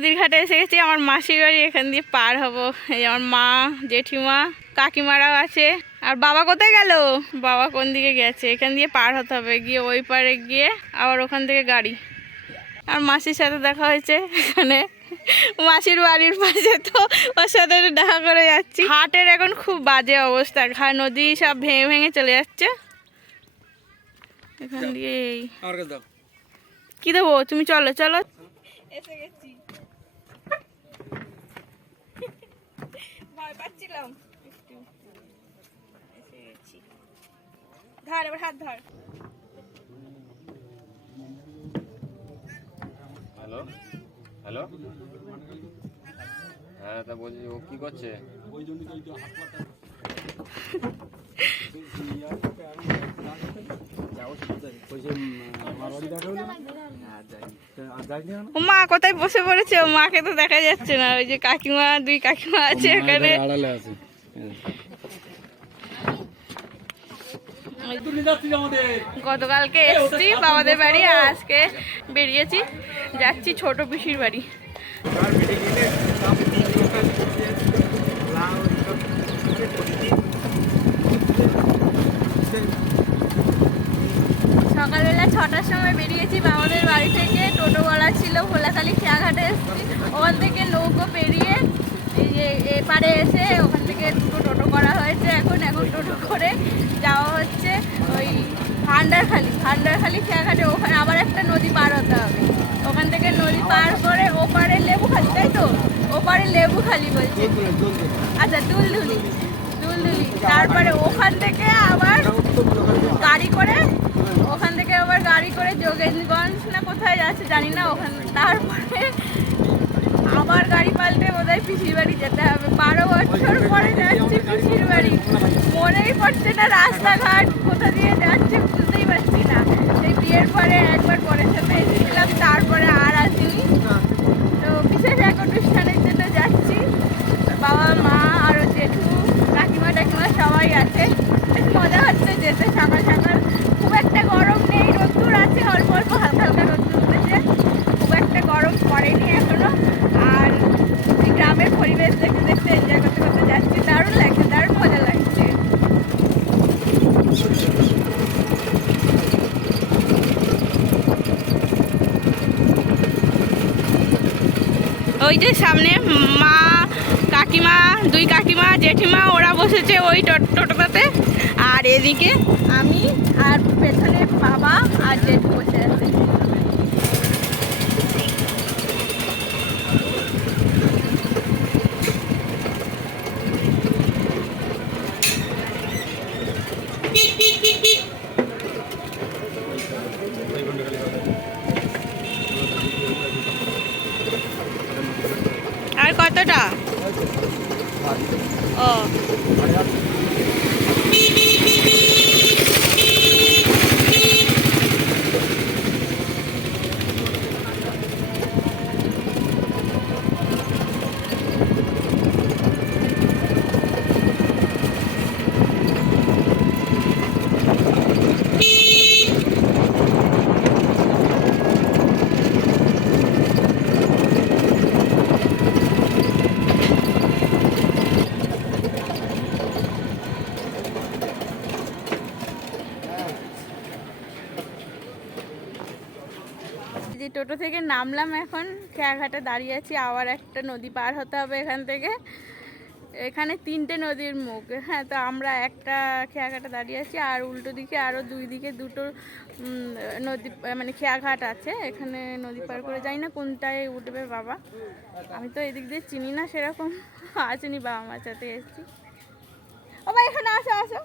নদীর ঘাটে এসে গেছি। আমার মাসির বাড়ি এখান দিয়ে পার হব। এই আমার মা, জেঠিমা, কাকিমারাও আছে। আর বাবা কোথায় গেল? বাবা কোন দিকে গেছে? এখান দিয়ে পার হতে হবে, গিয়ে ওই পারে গিয়ে আবার ওখান থেকে গাড়ি। আর মাসির সাথে দেখা হয়েছে এখানে, মাসির বাড়ির পাশে, তো ওর সাথে দেখা করে যাচ্ছি। হাটের এখন খুব বাজে অবস্থা, নদী সব ভেঙে ভেঙে চলে যাচ্ছে এখান দিয়ে। কি দেবো? তুমি চলো চলো। এসে গেছি, ভয় পাচ্ছিলাম একটু। এসে গেছি, ধর এবার হাত ধর। হ্যালো হ্যালো, হ্যাঁ তা বলছি ও কি করছে? মা কোথায় বসে পড়েছে? ও মাকে তো দেখা যাচ্ছে না। ওই যে কাকিমা, দুই কাকিমা আছে এখানে। গতকালকে এসছি বাবাদের বাড়ি, আজকে বেরিয়েছি, যাচ্ছি ছোট পিসির বাড়ি। সকালবেলা 6টার সময় বেরিয়েছি বাবাদের বাড়ি থেকে। টোটো বলা ছিল ভোলাখালী খেয়াঘাটে এসেছি। ওখান থেকে নৌকো পেরিয়ে এই যে এপারে এসে ওখান থেকে দুটো টোটো করা হয়েছে। এখন টোটো করে যাওয়া হচ্ছে ওই ভান্ডারখালী খেয়াঘাটে। ওখানে আবার একটা নদী পার হতে হবে। ওখান থেকে নদী পার করে ওপারে লেবুখালী, তাই তো? ওপারে লেবুখালী বলছে, আচ্ছা দুলদুলি। তারপরে ওখান থেকে আবার গাড়ি করে যোগেশগঞ্জ না কোথায় যাচ্ছে জানি না, ওখানে। তারপরে আবার গাড়ি পাল্টে বোধহয় পিসির বাড়ি যেতে হবে। 12 বছর পরে যাচ্ছি পিসির বাড়ি। মনেই পড়ছে না রাস্তাঘাট কোথা দিয়ে যাচ্ছে, বুঝতেই পারছি না। সেই বিয়ের পরে একবার পরের সাথে এসেছিলাম, তারপরে আর আসিনি। তো বিশেষ এক অনুষ্ঠানের জন্য যাচ্ছি। বাবা, মা, আরও জেঠু, কাকিমা টাকিমা সবাই আছে। বেশ মজা হচ্ছে যেতে। সকাল সকাল খুব একটা গরম নেই, রোদ্দুর আছে, অল্প অল্প হালকা হালকা রোদ্দুর উঠেছে। খুব একটা গরম পড়েনি এখনো। আর এই গ্রামের পরিবেশ দেখতে দেখতে এনজয় করতে করতে যাচ্ছি। দারুণ লাগছে, দারুণ মজা লাগছে। ওই যে সামনে মা, কাকিমা, দুই কাকিমা, জেঠিমা, ওরা বসেছে ওই টোটোটাতে। আর এদিকে আমি আর পেছনে বাবা আর জেঠু বসে আছে। আর কতটা? ও যে টোটো থেকে নামলাম, এখন খেয়াঘাটে দাঁড়িয়ে আছি। আবার একটা নদী পার হতে হবে এখান থেকে। এখানে 3টে নদীর মুখ, হ্যাঁ। তো আমরা একটা খেয়াঘাটে দাঁড়িয়ে আছি, আর উল্টো দিকে আরও দুই দিকে দুটো নদী, মানে খেয়াঘাট আছে। এখানে নদী পার করে যাই না কোনটায় উঠবে বাবা। আমি তো এদিক দিয়ে চিনি না সেরকম, আসেনি, বাবা মার সাথে এসেছি। ও ভাই এখানে আসো আসো।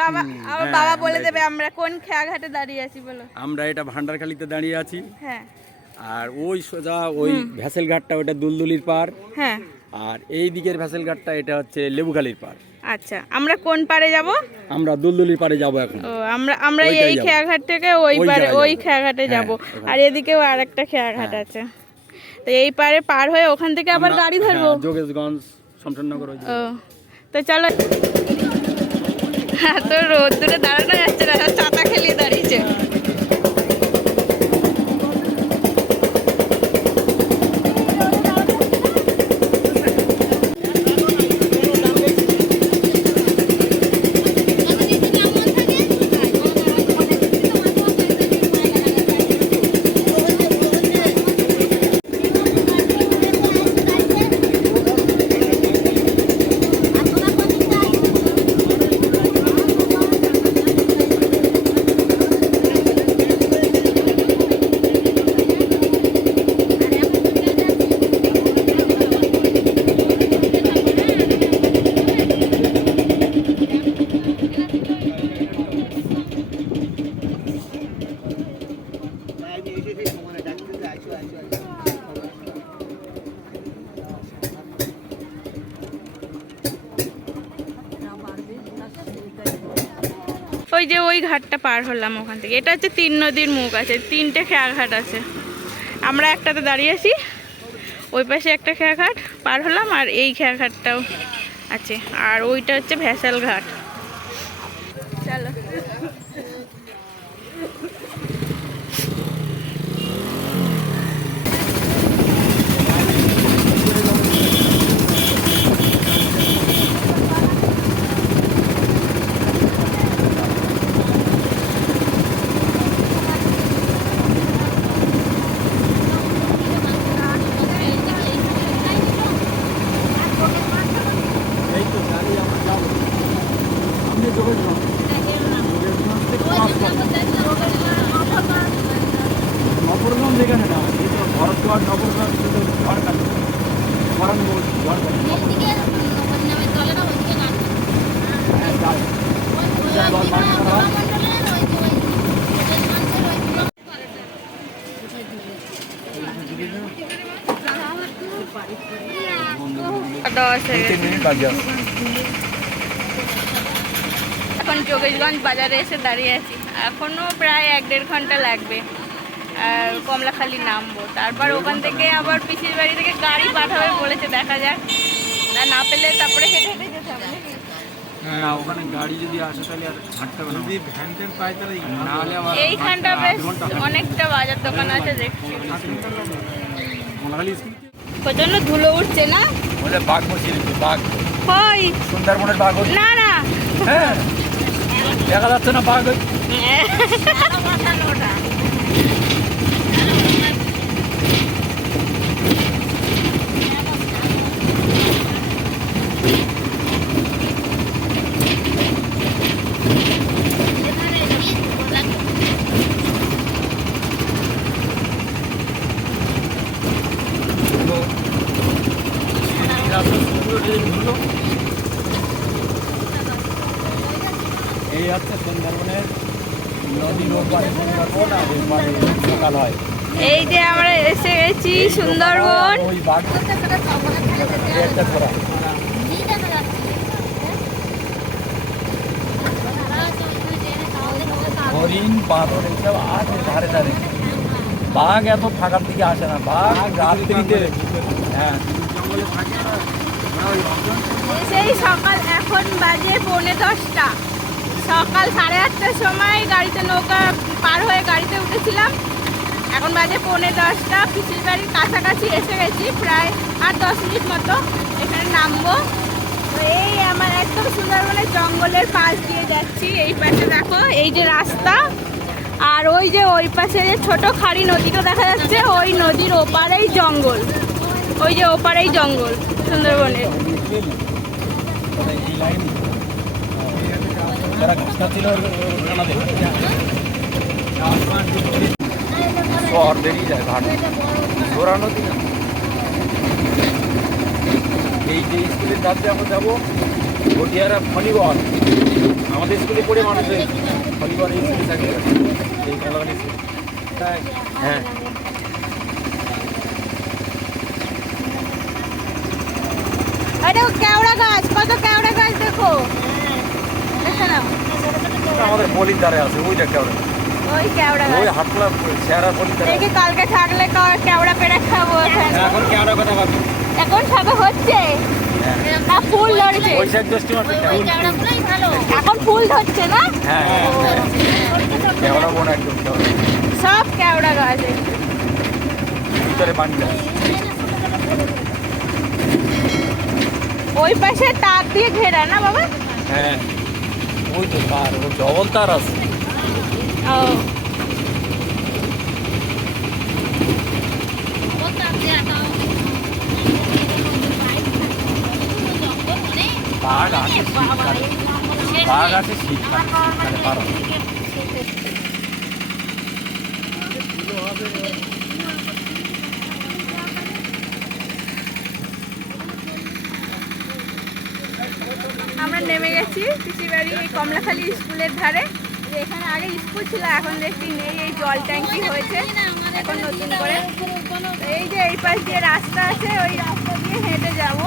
বাবা, আমার বাবা বলে দেবে আমরা কোন খেয়াঘাটে দাঁড়িয়ে আছি বলো। আমরা এটা ভান্ডারখালীতে দাঁড়িয়ে আছি। হ্যাঁ। আর ওই সোজা ওই ভ্যাসেল ঘাটটা ওটা দুলদুলির পার। হ্যাঁ। আর এই দিকের ভ্যাসেল ঘাটটা এটা হচ্ছে লেবুখালীর পার। আচ্ছা, আমরা কোন পারে যাব? আমরা দুলদুলির পারে যাব এখন। ও, আমরা এই খেয়াঘাট থেকে ওই পারে, ওই খেয়াঘাটে যাব। আর এদিকেও আরেকটা খেয়াঘাট আছে। তো এই পারে পার হয়ে ওখান থেকে আবার গাড়ি ধরবো যোগেশগঞ্জ, শমশেরনগর। ও, তো চলো। তো রোদ দূরে দাঁড়ানো যাচ্ছে না, ছাতা খেলিয়ে দাঁড়িয়েছে। ওই যে ওই ঘাটটা পার হলাম ওখান থেকে। এটা হচ্ছে 3 নদীর মুখ আছে, 3টে খেয়াঘাট আছে। আমরা একটাতে দাঁড়িয়ে আছি, ওই পাশে একটা খেয়াঘাট পার হলাম, আর এই খেয়াঘাটটাও আছে, আর ওইটা হচ্ছে ভ্যাসেল ঘাট। চলো এখন যোগেশগঞ্জ বাজারে এসে দাঁড়িয়ে আছি, এখনো প্রায় 1-1.5 ঘন্টা লাগবে। কমলাখালি নামবো, তারপর ওখান থেকে আবার পিসির বাড়ি থেকে গাড়ি পাঠাবে বলেছে, দেখা যাক। না পেলে তারপরে হেঁটে হেঁটে যেতে হবে। হ্যাঁ, ওখানে গাড়ি যদি আসে তাহলে আর হাঁটতে হবে না। যদি ভ্যান ট্যান পাই তাহলে না হলে আবার এইখানটা বেশ অনেকটা বাজার দোকান আছে দেখছি। প্রচন্ড ধুলো উঠছে না? বলে বাঘ বসিয়ে বাঘ কই? সুন্দরবনের বাঘ। না না, হ্যাঁ দেখা যাচ্ছে না বাঘ। এই হচ্ছে সুন্দরবনের নদীর ওপারে সুন্দরবন, আর ওপারে সকাল হয়। এই যে আমরা এসে গেছি সুন্দরবন। ওই বাঘ একটা ছড়া হরিণ বাঁদর এইসব আছে ধারে ধারে। বাঘ এত ফাঁকার দিকে আসে না, বাঘ রাত্রিতে। হ্যাঁ সেই সকাল, এখন বাজে 9:45, সকাল 8:30টার সময় গাড়িতে নৌকা পার হয়ে গাড়িতে উঠেছিলাম। এখন বাজে 9:45, পিসির বাড়ির কাছাকাছি এসে গেছি, প্রায় আর 10 মিনিট মতো এখানে নামবো। তো এই আমার একদম সুন্দরবনের জঙ্গলের পাশ দিয়ে যাচ্ছি। এই পাশে দেখো এই যে রাস্তা, আর ওই যে ওই পাশে যে ছোট খাড়ি নদীটা দেখা যাচ্ছে, ওই নদীর ওপারেই জঙ্গল, ওই যে ওপারেই জঙ্গল সুন্দরবনের। শহর বেরিয়ে যায় ঘাট সোরা নদী না। এই যে স্কুলের ধারে আমরা যাবো ঘটিয়ারা ফণিবর, আমাদের স্কুলে পড়ে মানুষের ফণিবর এই স্কুলে চাকরি করে, এই কমলাখালি স্কুল। হ্যাঁ কেওড়া গাছ, কত কেওড়া গাছ দেখো, দেখে নাও। আমাদের পলির ধারে আছে ওইটা কেওড়া, ওই কেওড়া গাছ, ওই হাটলা চেহারা পলির ধারে। দেখি কালকে থাকলে কেওড়া পেড়ে খাবো এখানে। এখন কেওড়া কথা ভাবি, এখন সবে হচ্ছে না, ফুল ধরেছে। বৈশাখ জ্যৈষ্ঠ মাসে এখন ফুল ধরছে না? হ্যাঁ কেওড়া বোন একদম কেওড়া, সব কেওড়া গাছ ভিতরে পানি গাছ। ওই পাশে তার দিয়ে ঘেরা না বাবা? হ্যাঁ ওই তো তার, ওই ডবল তার আছে। ও বাঘ আছে শীতকালে, বাঘ আছে শীতকালে, শীতকালে পারো। আমরা নেমে গেছি পিসির বাড়ি এই কমলাখালি স্কুলের ধারে। এখানে আগে স্কুল ছিল, এখন দেখছি নেই, এই জল ট্যাঙ্কি হয়েছে এখন নতুন করে। এই যে এই পাশ দিয়ে রাস্তা আছে, ওই রাস্তা দিয়ে হেঁটে যাব।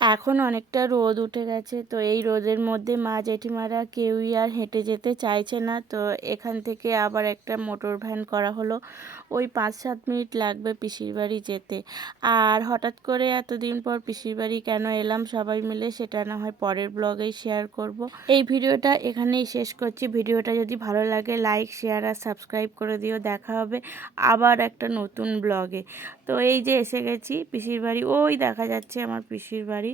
এখন অনেকটা রোদ উঠে গেছে, তো এই রোদের মধ্যে মা জেঠিমারা কেউই আর হেঁটে যেতে চাইছে না। তো এখান থেকে আবার একটা মোটর ভ্যান করা হলো, ওই 5-7 মিনিট লাগবে পিসির বাড়ি যেতে। আর হঠাৎ করে এতদিন পর পিসির বাড়ি কেন এলাম সবাই মিলে, সেটা না হয় পরের ব্লগেই শেয়ার করব। এই ভিডিওটা এখানেই শেষ করছি। ভিডিওটা যদি ভালো লাগে লাইক, শেয়ার আর সাবস্ক্রাইব করে দিও। দেখা হবে আবার একটা নতুন ব্লগে। তো এই যে এসে গেছি পিসির বাড়ি, ওই দেখা যাচ্ছে আমার পিসির বাড়ি।